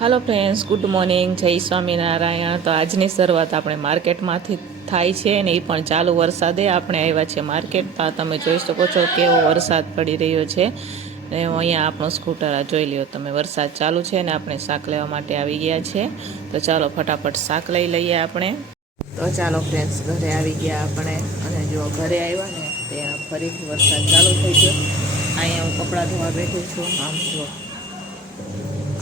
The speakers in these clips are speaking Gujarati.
હાલો ફ્રેન્ડ્સ ગુડ મોર્નિંગ જય સ્વામિનારાયણ. તો આજની શરૂઆત આપણે માર્કેટમાંથી થાય છે ને એ પણ ચાલુ વરસાદે આપણે આવ્યા છે માર્કેટ તો તમે જોઈ શકો છો કેવો વરસાદ પડી રહ્યો છે. ને અહીંયા આપણો સ્કૂટર આ જોઈ લ્યો. તમે વરસાદ ચાલુ છે ને આપણે શાક લેવા માટે આવી ગયા છે. તો ચાલો ફટાફટ શાક લઈ લઈએ આપણે. તો ચાલો ફ્રેન્ડ્સ ઘરે આવી ગયા આપણે. અને જો ઘરે આવ્યા ને, ત્યાં ફરીથી વરસાદ ચાલુ થઈ ગયો. અહીંયા હું કપડાં ધોવા બેઠું છું. આમ જો.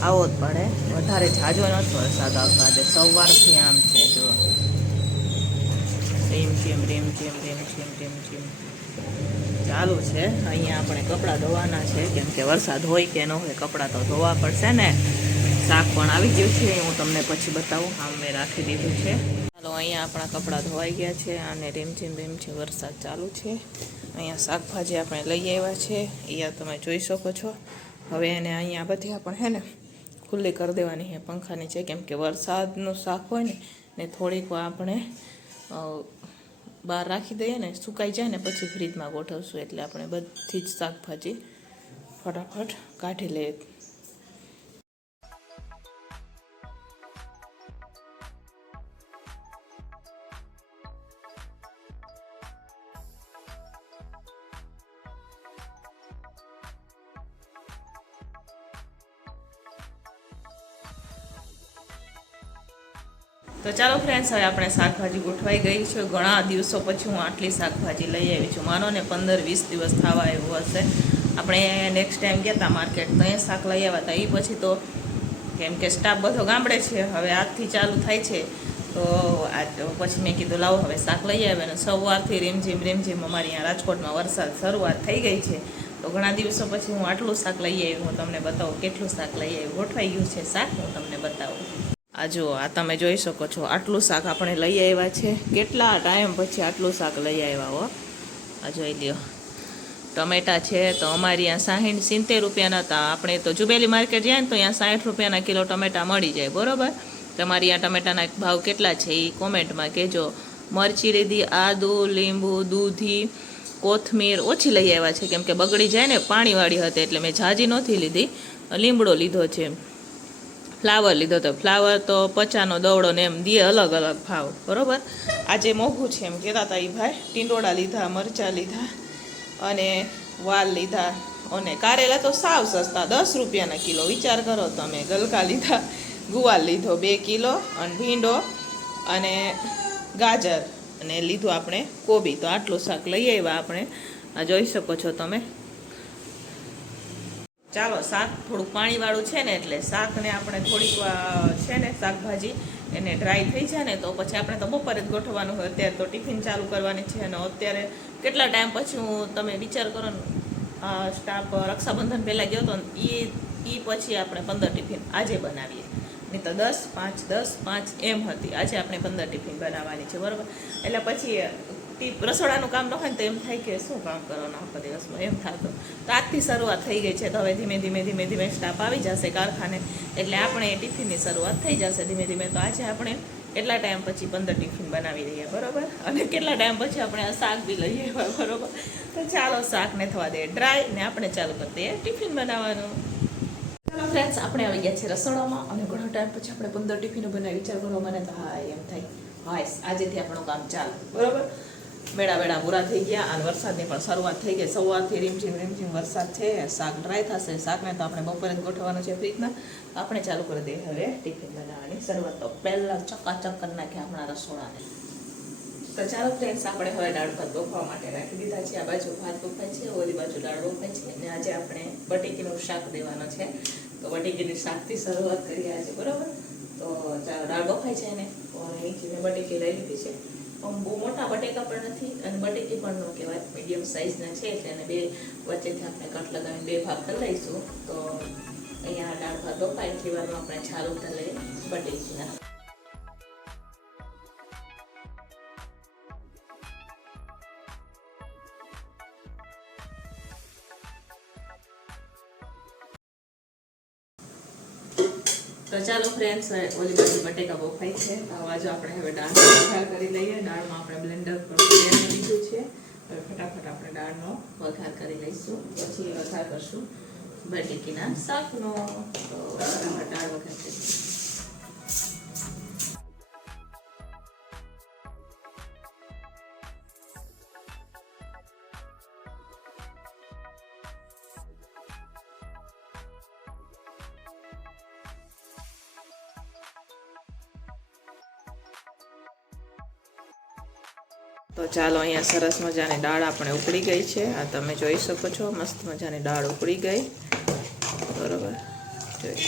આવો જ પડે. વધારે જાજો નથી વરસાદ આવતો આજે. સવારથી આમ છે, જો. રીમ, ચીમ રીમ ચીમ રીમ ચીમ રીમ, ચીમ. ચાલુ છે. અહીંયા આપણે કપડાં ધોવાના છે. કેમ કે વરસાદ હોય કે ન હોય, કપડાં તો ધોવા પડશે ને. શાક પણ આવી ગયું છે. હું તમને પછી બતાવું. આમ મેં રાખી દીધું છે. ચાલો, અહીંયા આપણા કપડાં ધોવાઈ ગયા છે અને રીમઝીમ રીમઝીમ વરસાદ ચાલુ છે. અહીંયા શાકભાજી આપણે લઈ આવ્યા છે. એ તમે જોઈ શકો છો. હવે એને અહીંયા બધી આપણે હે ને. ખુલ્લી કરી દેવાની છે પંખાની છે કેમ કે વરસાદનું શાક હોય ને ને થોડીક આપણે બહાર રાખી દઈએ ને, સુકાઈ જાય ને પછી ફ્રીજમાં ગોઠવશું એટલે આપણે બધી જ શાકભાજી ફટાફટ કાઢી લઈએ. તો ચાલો ફ્રેન્ડ્સ હવે આપણે શાકભાજી ગોઠવાઈ ગઈ છે. ઘણા દિવસો પછી હું આટલી શાકભાજી લઈ આવી છું. માનો ને પંદર વીસ દિવસ થવા એવું હશે. આપણે નેક્સ્ટ ટાઈમ ગયા હતા માર્કેટ તો અહીંયા શાક લઈ આવ્યા હતા એ પછી તો કેમ કે સ્ટાફ બધો ગામડે છે. હવે આજથી ચાલુ થાય છે. તો આજ પછી મેં કીધું, લાવો હવે શાક લઈ આવે અને સવારથી રીમઝીમ રીમઝીમ અમારી અહીંયા રાજકોટમાં વરસાદ શરૂઆત થઈ ગઈ છે. તો ઘણા દિવસો પછી હું આટલું શાક લઈ આવી. હું તમને બતાવું કેટલું શાક લઈ આવી. ગોઠવાઈ ગયું છે શાક, હું તમને બતાવું. આ જુઓ, આ તમે જોઈ શકો છો, આટલું શાક આપણે લઈ આવ્યા છે. કેટલા ટાઈમ પછી આટલું શાક લઈ આવ્યા હો? આ જોઈ લ્યો. ટમેટા છે તો અમારી અહીંયા સાહીઠ સિત્તેર રૂપિયાના હતા. આપણે તો જુબેલી માર્કેટ જાય ને તો અહીંયા સાઠ રૂપિયાના કિલો ટમેટા મળી જાય, બરાબર? તમારી આ ટમેટાના ભાવ કેટલા છે એ કોમેન્ટમાં કહેજો. મરચી લીધી આદુ, લીંબુ, દૂધી, કોથમીર ઓછી લઈ આવ્યા છે. કેમ કે બગડી જાય ને, પાણીવાળી હતી એટલે મેં ઝાજી નહોતી લીધી. લીમડો લીધો છે. ફ્લાવર લીધો તો ફ્લાવર તો પચાનો, દવડો ને એમ દીએ અલગ અલગ ભાવ, બરાબર? આજે મોંઘું છે એમ કહેતા હતા એ ભાઈ. ટીંડોળા લીધા, મરચાં લીધા અને વાલ લીધા અને કારેલા તો સાવ સસ્તા, દસ રૂપિયાના કિલો. વિચાર કરો તમે, ગલકા લીધા, ગુવાલ લીધો બે કિલો અને ભીંડો અને ગાજર અને લીધું આપણે કોબી. તો આટલું શાક લઈ આવ્યા આપણે. આ જોઈ શકો છો તમે. ચાલો, શાક થોડુંક પાણીવાળું છે ને એટલે શાકને આપણે થોડીક છે ને શાકભાજી એને ડ્રાય થઈ જાય ને તો પછી આપણે તો બપોરે જ ગોઠવવાનું હોય. અત્યારે તો ટિફિન ચાલુ કરવાની છે અને અત્યારે કેટલા ટાઈમ પછી હું, તમે વિચાર કરો ને સ્ટાફ રક્ષાબંધન પહેલાં ગયો હતો ને એ એ પછી આપણે પંદર ટિફિન આજે બનાવીએ. નહીં તો દસ, પાંચ દસ, પાંચ એમ હતી. આજે આપણે પંદર ટિફિન બનાવવાની છે, બરાબર? એટલે પછી ટી- રસોડાનું કામ ન હોય ને તો એમ થાય કે શું કામ કરવાનું આખો દિવસમાં? એમ થતું તો. આજથી શરૂઆત થઈ ગઈ છે. તો હવે ધીમે ધીમે ધીમે ધીમે સ્ટાફ આવી જશે કારખાને. એટલે આપણે ટિફિનની શરૂઆત થઈ જશે ધીમે ધીમે. તો આજે આપણે કેટલા ટાઈમ પછી પંદર ટિફિન બનાવી દઈએ, બરોબર? અને કેટલા ટાઈમ પછી આપણે શાક બી લઈએ, બરોબર? તો ચાલો શાકને થવા દે ડ્રાય ને આપણે ચાલુ કરી દઈએ. ટિફિન બનાવવાનું. ફ્રેન્ડ્સ આપણે આવી ગયા છે રસોડામાં. અને ઘણો ટાઈમ પછી આપણે પંદર ટિફિનો બનાવી. વિચાર કરો, મને તો હા, એમ થાય. હાય આજેથી આપણું કામ ચાલુ. બરોબર? મેળા વેળા પૂરા થઈ ગયા. અને વરસાદની પણ શરૂઆત થઈ ગઈ. સવારથી રીમઝીમ રીમઝીમ વરસાદ છે. શાક ડ્રાય થશે. શાકને તો આપણે બપોરે જ ગોઠવવાનું છે ફ્રીજમાં આપણે ચાલુ કરી દઈએ. હવે ટિફિન બનાવવાની શરૂઆત. તો પહેલાં ચકાચક કરી નાખીએ આપણા રસોડાને. તો ચાલો ફ્રેન્ડ્સ આપણે હવે દાળ ભાત બફવા માટે રાખી દીધા છે. આ બાજુ ભાત બફાય છે, ઓલી બાજુ દાળ બફાય છે. અને આજે આપણે બટેકીનું શાક દેવાનો છે. તો બટેકીની શાકથી શરૂઆત કરીએ આજે, બરાબર? તો ચાલો, દાળ બફાય છે ને મેં બટેકી લઈ લીધી છે. બહુ મોટા બટેકા પણ નથી અને બટેકી પણ ન કહેવાય. મીડિયમ સાઇઝના છે એટલે એને બે વચ્ચેથી આપણે કટ લગાવીને બે ભાગ કરી તો અહીંયા દાળ ભાત બફાય એટલી વારમાં આપણે છાલ લઈએ બટેકીના. ચાલો ફ્રેન્ડ્સ ઓલી બાજુ બટેકા બફાઈ છે. આવા બાજુ આપણે હવે દાળ વઘાર કરી લઈએ. દાળમાં આપણે બ્લેન્ડર પર લીધું છે. હવે ફટાફટ આપણે દાળનો વઘાર કરી લઈશું. પછી વઘાર કરશું બટેકીના શાકનો. તો ફટાફટ દાળ વઘાર કરીશું ચાલો અહીંયા સરસ મજાની દાળ આપણે ઉકળી ગઈ છે. આ તમે જોઈ શકો છો, મસ્ત મજાની દાળ ઉકળી ગઈ. બરોબર? જોઈ.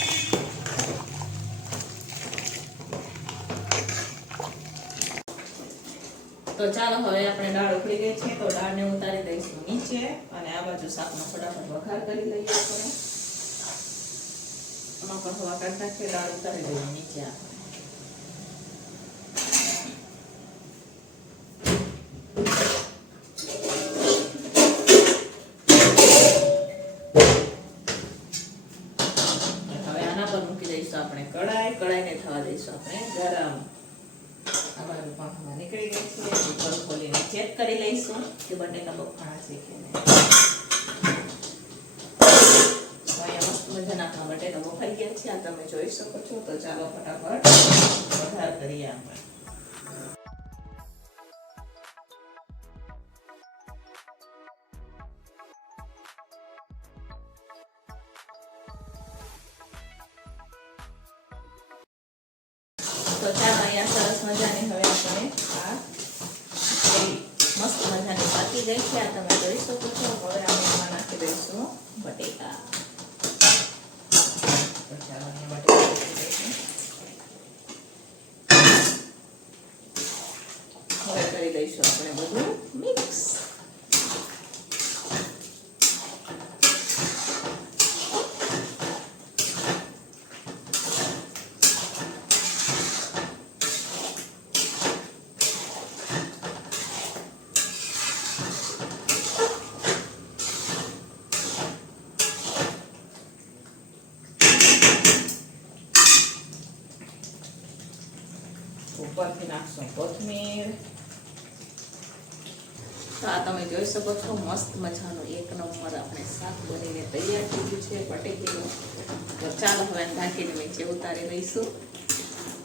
તો ચાલો હવે આપણે દાળ ઉકળી ગઈ છે, તો દાળને ઉતારી દઈશું નીચે અને આ બાજુ શાકનો ફટાફટ વઘાર કરી લઈએ આપણે. આમાં પણ હવા કાઢી નાખીએ, દાળ ઉતારી દઈએ નીચે આપણે હવે આના પર મૂકી દઈશું આપણે કડાઈ કડાઈને થવા દઈશું આપણે ગરમ આ બાજુ પણ હવા નીકળી ગઈ છે ઉપર ખોલીને ચેક કરી લઈશું કે બટેકા બફાણા અહીંયા મસ્ત મજાના આપણા બટેકા બફાઈ ગયા છે. આ તમે જોઈ શકો છો. તો ચાલો ફટાફટ વધાર કરીએ આપણે હવે કરી દઈશું આપણે બધું મિક્સ ઉપરથી નાખશું કોથમીર તો આ તમે જોઈ શકો છો, મસ્ત મજાનું એક નંબર આપણે શાક બનીને તૈયાર થઈ છે બટેકીનું તો ચાલો હવે ઢાંકીને નીચે ઉતારી લઈશું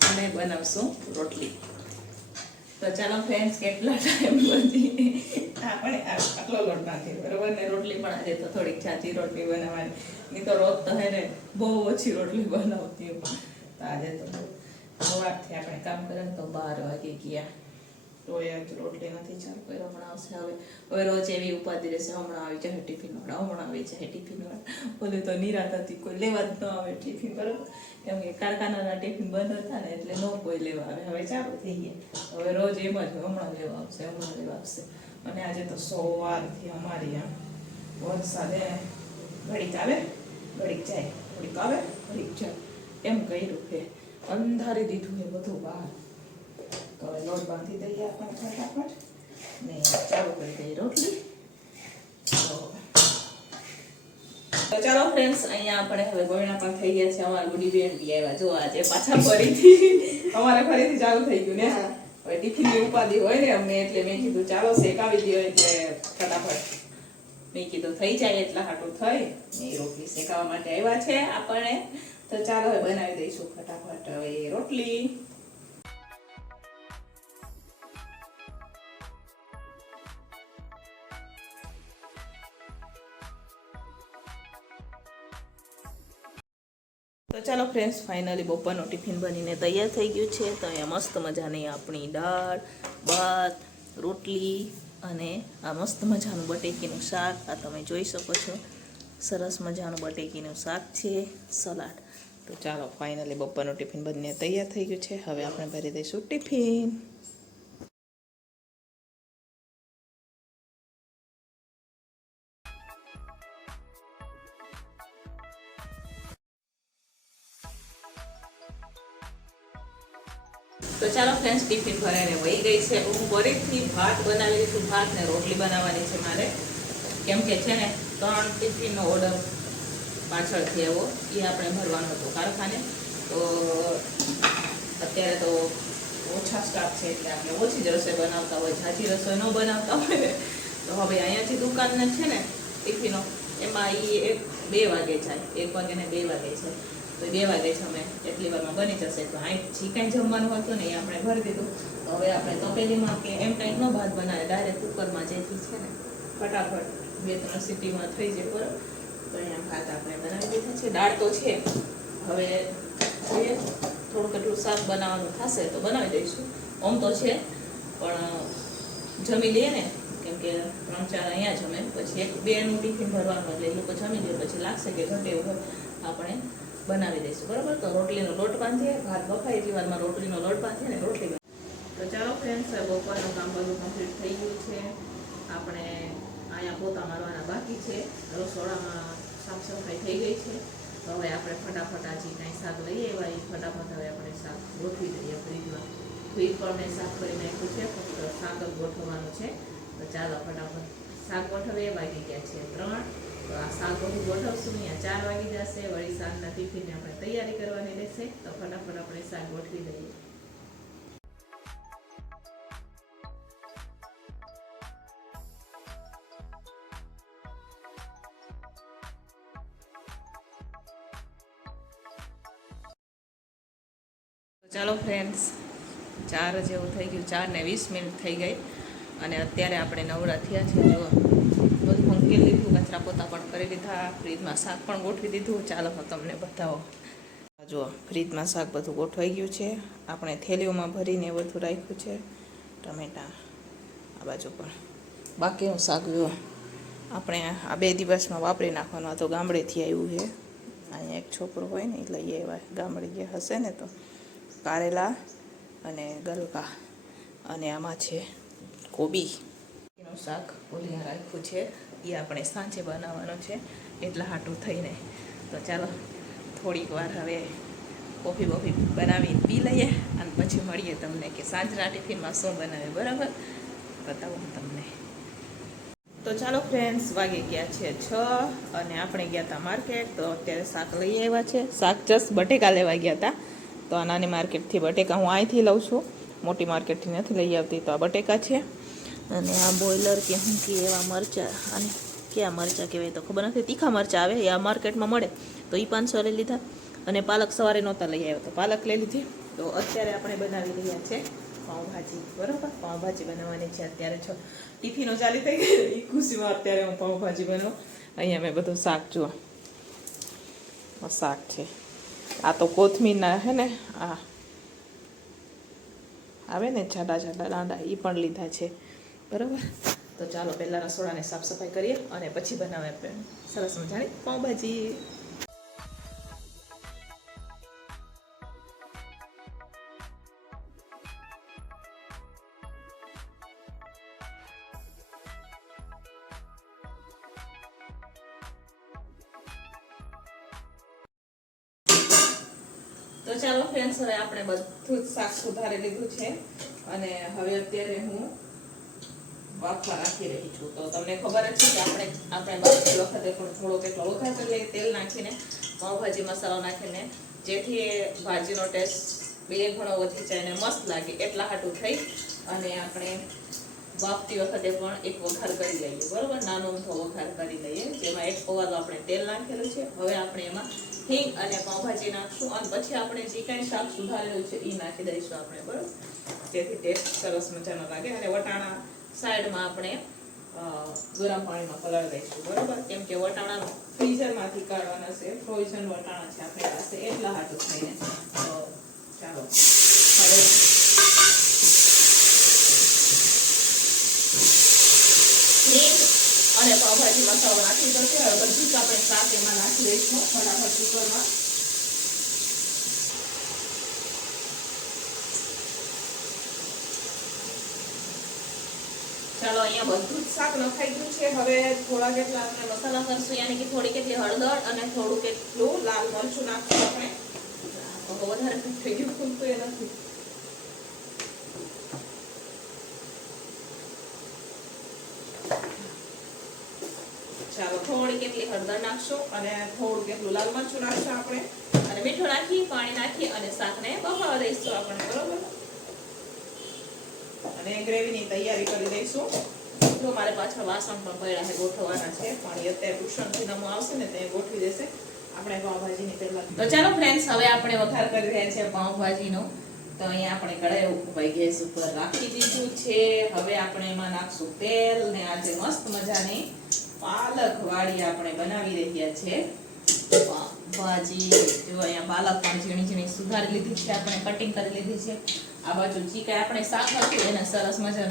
અને બનાવશું રોટલી. તો ચાલો ફ્રેન્ડ્સ કેટલા ટાઈમ પછી આપણે આટલો લોટ નાખીએ બરોબર? ને રોટલી પણ આજે તો થોડીક ચાચી રોટલી બનાવવાની. નહીં તો રોજ તો હે ને બહુ ઓછી રોટલી બનાવતી હું. તો આજે તો સવારથી આપણે કામ કરે તો બાર વાગે ગયા. આજ રોટલી નથી ચાલુ કર્યો હમણાં આવશે. હવે હવે રોજ એવી ઉપાધિ રહેશે, હમણાં આવી જાય ટિફિન વાળા, હમણાં આવી જાય ટિફિન વાળા. તો નિરાત હતી, કોઈ લેવા જ ન આવે ટિફિન, બરાબર? કેમ કે કારખાનાના ટિફિન બંધ હતા ને, એટલે ન કોઈ લેવા આવે. હવે ચાલુ થઈ ગયા. હવે રોજ એમ જ હમણાં લેવા આવશે, હમણાં લેવા આવશે. અને આજે તો સવારથી અમારી આમ વરસાદ ઘડીક આવે, ઘડીક જાય, ઘડીક આવે, ઘડીક જાય. એમ કર્યું કે અંધારી દીધું એ બધું બહાર. તો હવે લોટ બાંધી દઈએ આપણે ફટાફટ ને ચાલુ કરી દઈએ રોટલી તો ચાલો ફ્રેન્ડ્સ અહીંયા આપણે હવે ગોયણા પણ થઈ ગયા છે અમારા ગુડી બેન બી આવ્યા જો આજે પાછા ફરીથી અમારે ફરીથી ચાલુ થઈ ગયું ને હવે ટિફિનની ઉપાધિ હોય ને અમને એટલે મેં કીધું ચાલો શેકાવી દો એટલે ફટાફટ મેં કીધું થઈ જાય એટલા હાટું થઈ એ રોટલી શેકાવા માટે આવ્યા છે આપણે તો ચાલો હવે બનાવી દઈશું ફટાફટ હવે રોટલી ચાલો ફ્રેન્ડ્સ ફાઇનલી બપોરનો ટિફિન બનીને તૈયાર થઈ ગયું છે. તો અહીંયા મસ્ત મજાની આપણી દાળ, ભાત, રોટલી અને આ મસ્ત મજાનું બટેકીનું શાક. આ તમે જોઈ શકો છો. સરસ મજાનું બટેકીનું શાક છે, સલાડ. તો ચાલો ફાઇનલી બપોરનું ટિફિન બનીને તૈયાર થઈ ગયું છે. હવે આપણે ભરી દઈશું ટિફિન ભરાઈને વહી ગઈ છે. હું ફરીથી ભાત બનાવી દઈશું ભાત ને રોટલી બનાવવાની છે મારે. કેમ કે છે ને, ત્રણ ટિફિનનો ઓર્ડર પાછળથી આવ્યો. એ આપણે ભરવાનો હતો કારખાને. તો અત્યારે તો ઓછા સ્ટાફ છે એટલે આપણે ઓછી જ રસોઈ બનાવતા હોય. ઝાઝી રસોઈ ન બનાવતા હોય. તો હવે અહીંયાથી દુકાનને છે ને, ટિફિનો, એમાં એ એક બે વાગે જાય. એક વાગે ને બે વાગે છે તો બે વાગે અમે. એટલી વારમાં બની જશે તો અહીં જે કાંઈ જમવાનું હતું ને એ આપણે ભરી દીધું. તો હવે આપણે તપેલીમાં કે એમ કાંઈક ન ભાત બનાવે ડાયરેક્ટ કુકરમાં જેથી છે ને, ફટાફટ બે ત્રણ સિટીમાં થઈ જાય, બરાબર? તો અહીંયા ભાત આપણે બનાવી દીધા છે. દાળ તો છે. હવે જોઈએ થોડુંક એટલું શાક બનાવવાનું થશે તો બનાવી દઈશું. ઓમ તો છે, પણ, જમી લઈએ ને. કેમ ત્રણ ચાર અહીંયા જમે. પછી એક બેનું ટિફિન ભરવાનું એટલે એ લોકો જમી લે. પછી લાગશે કે ઘટે આપણે બનાવી દઈશું, બરાબર? તો રોટલીનો લોટ બાંધીએ, ભાત બફાય એટલી વારમાં રોટલીનો લોટ બાંધીએ ને રોટલી. તો ચાલો ફ્રેન્ડ્સ બપોરનું કામ બધું કમ્પ્લીટ થઈ ગયું છે. આપણે અહીંયા પોતા મારવાના બાકી છે. રસોડામાં સાફ સફાઈ થઈ ગઈ છે. તો હવે આપણે ફટાફટ આજે કાંઈ શાક લઈએ એવા એ ફટાફટ હવે આપણે શાક ગોઠવી દઈએ ફ્રીજમાં. ફ્રીજ પણ મેં સાફ કરી નાખ્યું છે, ફક્ત શાક જ ગોઠવવાનું છે. તો ચાલો ફટાફટ શાક ગોઠવીએ. વાગી ગયા છે? ત્રણ. તો આ શાક બધું ગોઠવશું. અહીંયા ચાર વાગી જશે. વળી શાકના ટિફિનની આપણે તૈયારી કરવાની રહેશે. તો ફટાફટ આપણે શાક ગોઠવી દઈએ ચાલો ફ્રેન્ડ્સ ચાર જેવું થઈ ગયું. ચાર ને વીસ મિનિટ થઈ ગઈ. અને અત્યારે આપણે નવરા થયા છે જો બધું મૂકી લીધું કચરા પોતા પણ કરી લીધા, ફ્રીજમાં શાક પણ ગોઠવી દીધું. ચાલો હું તમને બતાવો. જુઓ, ફ્રીજમાં શાક બધું ગોઠવાઈ ગયું છે. આપણે થેલીઓમાં ભરીને બધું રાખ્યું છે. ટમેટાં, આ બાજુ પણ. બાકીનું શાક જુઓ. આપણે આ બે દિવસમાં વાપરી નાખવાનું. આ તો ગામડેથી આવ્યું છે. અહીંયા એક છોકરો હોય ને, એટલે એ એવા ગામડે જે હશે ને તો કારેલા અને ગલકા અને આમાં છે કોબી. શાક ઓલિયા રાખ્યું છે. એ આપણે સાંજે બનાવવાનું છે, એટલા હાટું થઈને. તો ચાલો, થોડીક વાર હવે કોફી બોફી બનાવીને પી લઈએ અને પછી મળીએ તમને કે સાંજના ટિફિનમાં શું બનાવે, બરાબર? બતાવું હું તમને. તો ચાલો ફ્રેન્ડ્સ વાગી ગયા છે છ અને આપણે ગયા હતા માર્કેટ તો અત્યારે શાક લઈ આવ્યા છે. શાક જસ્ટ બટેકા લેવા ગયા હતા તો આ નાની માર્કેટથી બટેકા હું અહીંથી લઉં છું. મોટી માર્કેટથી નથી લઈ આવતી, તો આ બટેકા છે. અને આ બોઈલર કે શું કે એવા મરચાં, અને કયા મરચાં કહેવાય તો ખબર નથી. તીખા મરચાં આવે એ આ માર્કેટમાં મળે, તો એ પાંચસો લઈ લીધા. અને પાલક સવારે નહોતા લઈ આવ્યો, તો પાલક લઈ લીધી. તો અત્યારે આપણે બનાવી રહ્યા છે પાઉંભાજી. બરાબર? પાઉંભાજી બનાવવાની છે અત્યારે છો. ટિફિનો ચાલી થઈ ગઈ. એ ખુશીમાં અત્યારે હું પાઉંભાજી બનાવું. અહીંયા મેં બધું શાક જુઓ શાક છે. આ તો કોથમીરના હે ને, આ. આવે ને જાડા જાડા દાંડા એ પણ લીધા છે. બરાબર? તો ચાલો, પહેલાં રસોડાને સાફ સફાઈ કરીએ અને પછી બનાવે આપણે. સરસ મજાની પાઉંભાજી. તો ચાલો ફ્રેન્ડ્સ હવે આપણે બધું જ શાક સુધારી લીધું છે. અને હવે અત્યારે હું બાફવા રાખી રહી છું. તો તમને ખબર જ છે કે આપણે આપણે બાફતી વખતે પણ થોડો કેટલો વઘાર કરી તેલ નાખીને, પાઉંભાજી, મસાલો નાખીને, જેથી ભાજીનો ટેસ્ટ બે ઘણો વધી જાય અને મસ્ત લાગે. એટલા હાટું થઈ અને આપણે બાફતી વખતે પણ એક વઘાર કરી લઈએ. બરોબર? નાનો અમથો વઘાર કરી લઈએ, જેમાં એક પૌવાનું આપણે તેલ નાખેલું છે. હવે આપણે એમાં હિંગ અને પાઉંભાજી નાખશું. અને પછી આપણે જે કાંઈ શાક સુધારેલું છે એ નાખી દઈશું આપણે. બરોબર? જેથી ટેસ્ટ સરસ મજાનો લાગે. અને વટાણા સાઈડમાં આપણે ગરમ પાણીમાં પલાળી દઈશું, બરોબર? કેમ કે વટાણા ફ્રીઝરમાંથી કાઢવાના છે, ફ્રોઝન વટાણા છે આપણી પાસે, એટલા હાટું થઈને ચાલો, હવે અને પાવભાજી મસાલો નાખી દો હવે બધું જ આપણે શાક એમાં નાખી દઈશું, ફટાફટ કુકરમાં. ચાલો, અહીંયા બધું જ શાક નખાઈ ગયું છે. હવે થોડા કેટલા આપણે મસાલા કરશું. યાની કે થોડી કેટલી હળદર અને થોડું કેટલું લાલ મરચું નાખશું આપણે. બહુ વધારે થઈ ગયું ખૂલતું એ ચાલો, થોડી કેટલી હળદર નાખશું અને થોડું કેટલું લાલ મરચું નાખશું આપણે. અને મીઠું નાખી, પાણી નાખી અને શાકને બફાવા દઈશું આપણે, બરોબર? અને ગ્રેવીની તૈયારી કરી દઈશું જો મારે પાછળ વાસણ પણ પડ્યા છે, ગોઠવવાના છે, પણ અત્યારે ટ્યુશનથી નમો આવશે ને, તે ગોઠવી દેશે. આપણે પાઉંભાજીની પહેલાં તો ચાલો ફ્રેન્ડ્સ હવે આપણે વઘાર કરી રહ્યા છીએ પાઉંભાજીનો તો અહીંયા આપણે કઢાઈ ગેસ ઉપર રાખી દીધું છે. હવે આપણે એમાં નાખશું તેલ ને આજે મસ્ત મજાની પાલક વાળી આપણે બનાવી રહ્યા છે. ભાજી જો અહીંયા પાલક પણ ઝીણી ઝીણી સુધારી લીધી છે, આપણે કટિંગ કરી લીધી છે. આ બાજુ ચીકા આપણે શાક હતું, એને સરસ મજા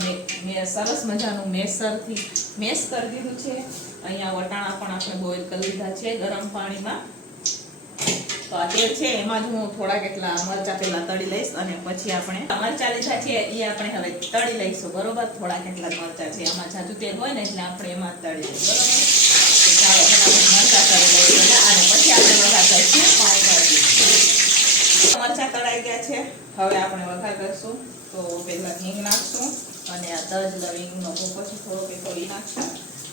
મેં સરસ મજાનું મેસરથી મેસ કરી દીધું છે. અહીંયા વટાણા પણ આપણે બોઇલ કરી લીધા છે ગરમ પાણીમાં. તો આ તેલ છે, એમાં જ હું થોડા કેટલા મરચા પહેલાં તળી લઈશ અને પછી આપણે મરચા લીધા છે એ આપણે હવે તળી લઈશું. બરોબર? થોડા કેટલા મરચા છે, એમાં જાજુ તેલ હોય ને એટલે આપણે એમાં તળી લઈશું. બરોબર? ચાલો, ફટાફટ મરચા તળી લઈએ અને પછી આપણે વઘાર કરીશું. મરચા તળાઈ ગયા છે. હવે આપણે વઘાર કરશું. તો પહેલાં હિંગ નાખશું અને આ તજ લવિંગનો ભૂકો છે થોડો કે થોડી નાખશું.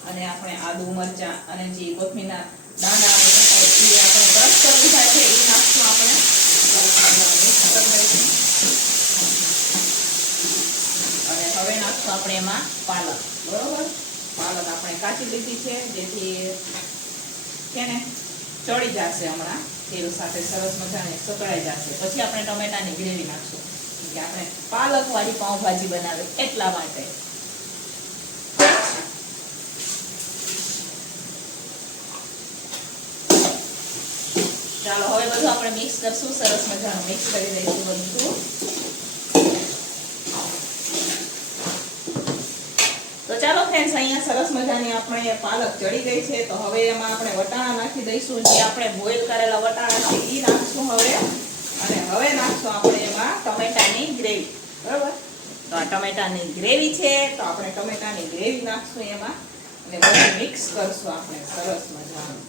અને આપણે આદુ મરચાં અને જે કોથમીના દાણા આપણે એ આપણે ક્રશ કરી દીધા છે, એ નાખશું આપણે. અને હવે નાખશું આપણે એમાં પાલક. બરોબર? પાલક આપણે કાચી લીધી છે, જેથી છે ને ચડી જશે હમણાં. તેલ સાથે સરસ મજાને સકળાઈ જશે. પછી આપણે ટમેટાની ગ્રેવી નાખશું. કે આપણે પાલક વાળી પાઉંભાજી બનાવે એટલા માટે. ચાલો, હવે બધું આપણે મિક્સ કરશું. સરસ મજાનું મિક્સ કરી દઈશું બધું. ચાલો ફ્રેન્ડ્સ અહીંયા સરસ મજાની આપણે પાલક ચડી ગઈ છે. તો હવે એમાં આપણે વટાણા નાખી દઈશું. જે આપણે બોઇલ કરેલા વટાણા છે એ નાખશું હવે. અને હવે નાખશું આપણે એમાં ટમેટાની ગ્રેવી બરોબર? તો આ ટમેટાની ગ્રેવી છે. તો આપણે ટમેટાની ગ્રેવી નાખશું એમાં. અને બધું મિક્સ કરશું આપણે. સરસ મજાનું.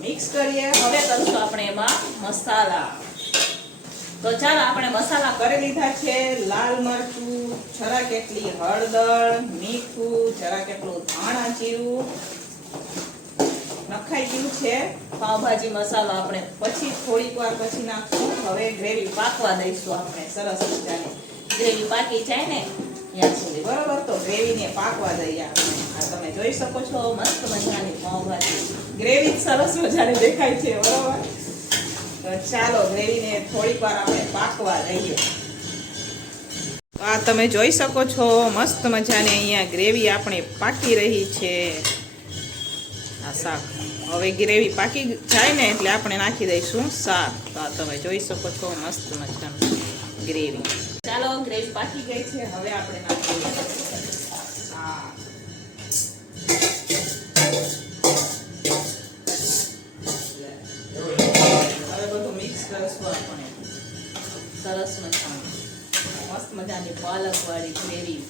મિક્સ કરીએ. હવે કરશું આપણે એમાં મસાલા. તો ચાલો આપણે મસાલા કરી લીધા છે, લાલ મરચું, જરા કેટલી હળદર, મીઠું, જરા કેટલું ધાણા જીરું. નખાઈ ગયું છે. પાવભાજી મસાલો આપણે પછી થોડીક વાર પછી નાખશું. હવે ગ્રેવી પાકવા દઈશું આપણે, સરસ મજાની. ગ્રેવી પાકી જાય ને ત્યાં સુધી, બરોબર? તો ગ્રેવીને પાકવા દઈએ આપણે. આ તમે જોઈ શકો છો, મસ્ત મજાની પાવભાજી. ગ્રેવી સરસ મજાની દેખાય છે, બરોબર? ચાલો ગ્રેવીને થોડીક પાકવા આ તમે જોઈ શકો છો, મસ્ત મજાની અહીંયા ગ્રેવી આપણે પાકી રહી છે. આ શાક. હવે ગ્રેવી પાકી જાય ને એટલે આપણે નાખી દઈશું શાક. તો આ તમે જોઈ શકો છો, મસ્ત મજાનું ગ્રેવી. ચાલો, ગ્રેવી પાકી ગઈ છે. હવે આપણે નાખી મસ્ત મજાની પાલક વાળી ગ્રેવી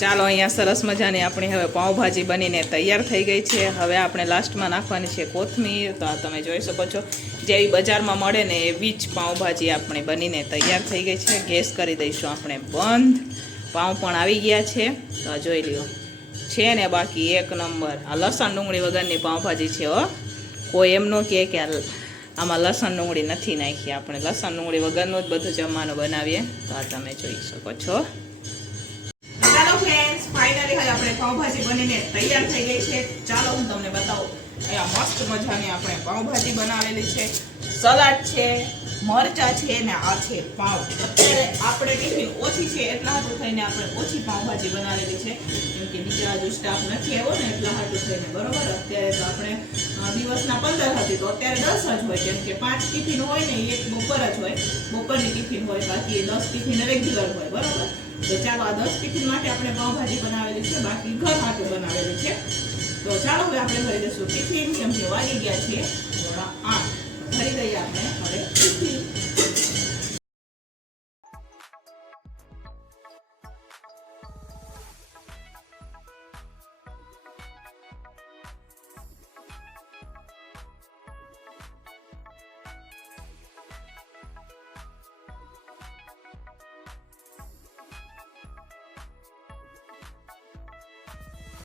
ચાલો અહીંયા સરસ મજાની આપણી હવે પાઉંભાજી બનીને તૈયાર થઈ ગઈ છે. હવે આપણે લાસ્ટમાં નાખવાની છે કોથમીર. તો આ તમે જોઈ શકો છો, જેવી બજારમાં મળે ને એવી જ પાઉંભાજી આપણે બનીને તૈયાર થઈ ગઈ છે. ગેસ કરી દઈશું આપણે બંધ. પાઉં પણ આવી ગયા છે. તો જોઈ લ્યો. છે ને બાકી એક નંબર. આ લસણ ડુંગળી વગરની પાઉંભાજી છે હો. કોઈ એમ ન કહે કે આમાં લસણ ડુંગળી નથી નાખી આપણે. લસણ ડુંગળી વગરનું જ બધું જમવાનું બનાવીએ. તો આ તમે જોઈ શકો છો. ચાલો ફ્રેન્ડ્સ આપણે પાવભાજી બનીને તૈયાર થઈ ગઈ છે. ચાલો હું તમને બતાવું. અહીંયા મસ્ત મજાની આપણે પાવભાજી બનાવેલી છે. સલાડ છે. મરચા છે ને આ છે પાવ. અત્યારે આપણે ટિફિન ઓછી છે, એટલા હાટું થઈને આપણે ઓછી પાવભાજી બનાવેલી છે. કેમ કે બીજા હજુ સ્ટાફ નથી આવ્યો ને, એટલા હાટું થઈને બરોબર? અત્યારે તો આપણે દિવસના પંદર હતી તો અત્યારે દસ જ હોય. કેમ કે પાંચ ટિફિન હોય ને, એક બપોર જ હોય. બપોરની ટિફિન હોય, બાકી દસ ટિફિન રેગ્યુલર હોય, બરોબર? તો ચાલો, આ દસ ટિફિન માટે આપણે પાવભાજી બનાવેલી છે, બાકી ઘર માટે બનાવેલી છે. તો ચાલો, હવે આપણે ભરી દઈશું ટિફિન, કેમ કે વાગી ગયા છીએ થોડા આઠ. ભરી દઈએ આપણે, હવે